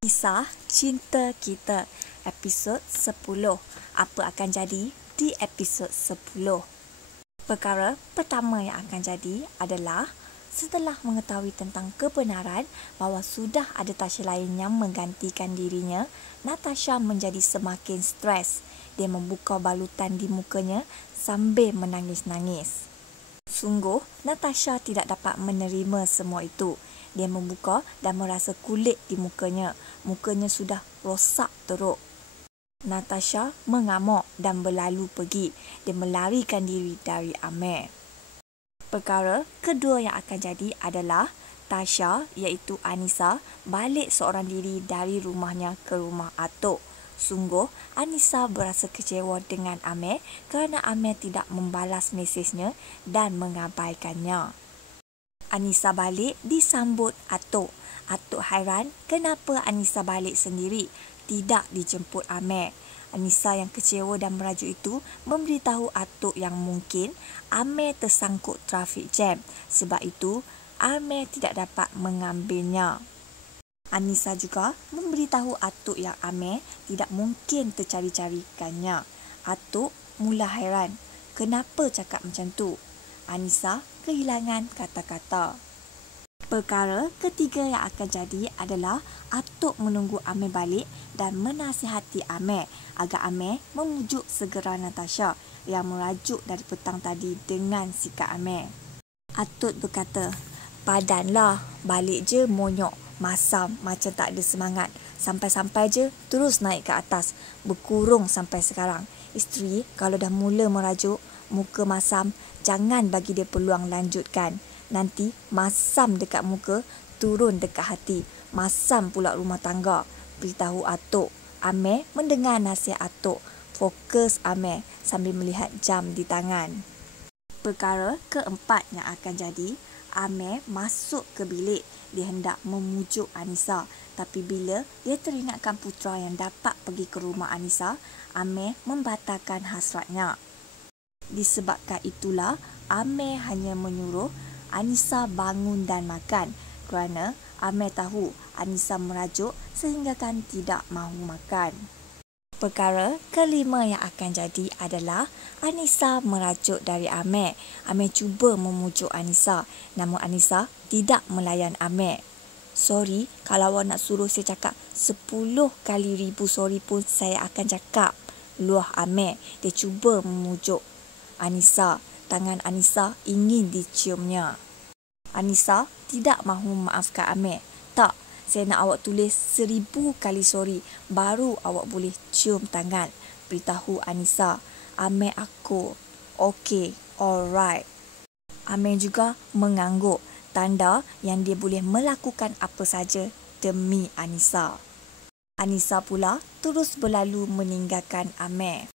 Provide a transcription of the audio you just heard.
Kisah Cinta Kita, episod 10. Apa akan jadi di episod 10? Perkara pertama yang akan jadi adalah setelah mengetahui tentang kebenaran bahawa sudah ada Tasha lain yang menggantikan dirinya, Natasha menjadi semakin stres. Dia membuka balutan di mukanya sambil menangis-nangis. Sungguh, Natasha tidak dapat menerima semua itu. Dia membuka dan merasa kulit di mukanya. Mukanya sudah rosak teruk. Natasha mengamuk dan berlalu pergi. Dia melarikan diri dari Amir. Perkara kedua yang akan jadi adalah Tasha, iaitu Anissa, balik seorang diri dari rumahnya ke rumah atuk. Sungguh, Anissa berasa kecewa dengan Amir kerana Amir tidak membalas mesejnya dan mengabaikannya. Anissa balik disambut atuk. Atuk hairan kenapa Anissa balik sendiri, tidak dijemput Amir. Anissa yang kecewa dan merajuk itu memberitahu atuk yang mungkin Amir tersangkut trafik jam. Sebab itu, Amir tidak dapat mengambilnya. Anissa juga memberitahu atuk yang Amir tidak mungkin tercari-carikannya. Atuk mula hairan. Kenapa cakap macam tu? Anissa kehilangan kata-kata. Perkara ketiga yang akan jadi adalah atuk menunggu Amir balik dan menasihati Amir agar Amir memujuk segera Natasha yang merajuk dari petang tadi dengan sikap Amir. Atuk berkata, "Padanlah, balik je monyok, masam macam tak ada semangat. Sampai-sampai je terus naik ke atas, berkurung sampai sekarang. Isteri kalau dah mula merajuk, muka masam, jangan bagi dia peluang lanjutkan. Nanti masam dekat muka, turun dekat hati. Masam pula rumah tangga," beritahu atuk. Amir mendengar nasihat atuk. Fokus Amir sambil melihat jam di tangan. Perkara keempat yang akan jadi, Amir masuk ke bilik. Dia hendak memujuk Anissa. Tapi bila dia teringatkan putera yang dapat pergi ke rumah Anissa, Amir membatalkan hasratnya. Disebabkan itulah, Amir hanya menyuruh Anissa bangun dan makan kerana Amir tahu Anissa merajuk sehingga kan tidak mahu makan. Perkara kelima yang akan jadi adalah Anissa merajuk dari Amir. Amir cuba memujuk Anissa, namun Anissa tidak melayan Amir. "Sorry, kalau awak nak suruh saya cakap 10 kali ribu sorry pun saya akan cakap," luah Amir. Dia cuba memujuk Anissa. Tangan Anissa ingin diciumnya. Anissa tidak mahu memaafkan Amir. "Tak, saya nak awak tulis 1000 kali sorry, baru awak boleh cium tangan," beritahu Anissa. "Amir aku." "Okey, alright." Amir juga mengangguk, tanda yang dia boleh melakukan apa saja demi Anissa. Anissa pula terus berlalu meninggalkan Amir.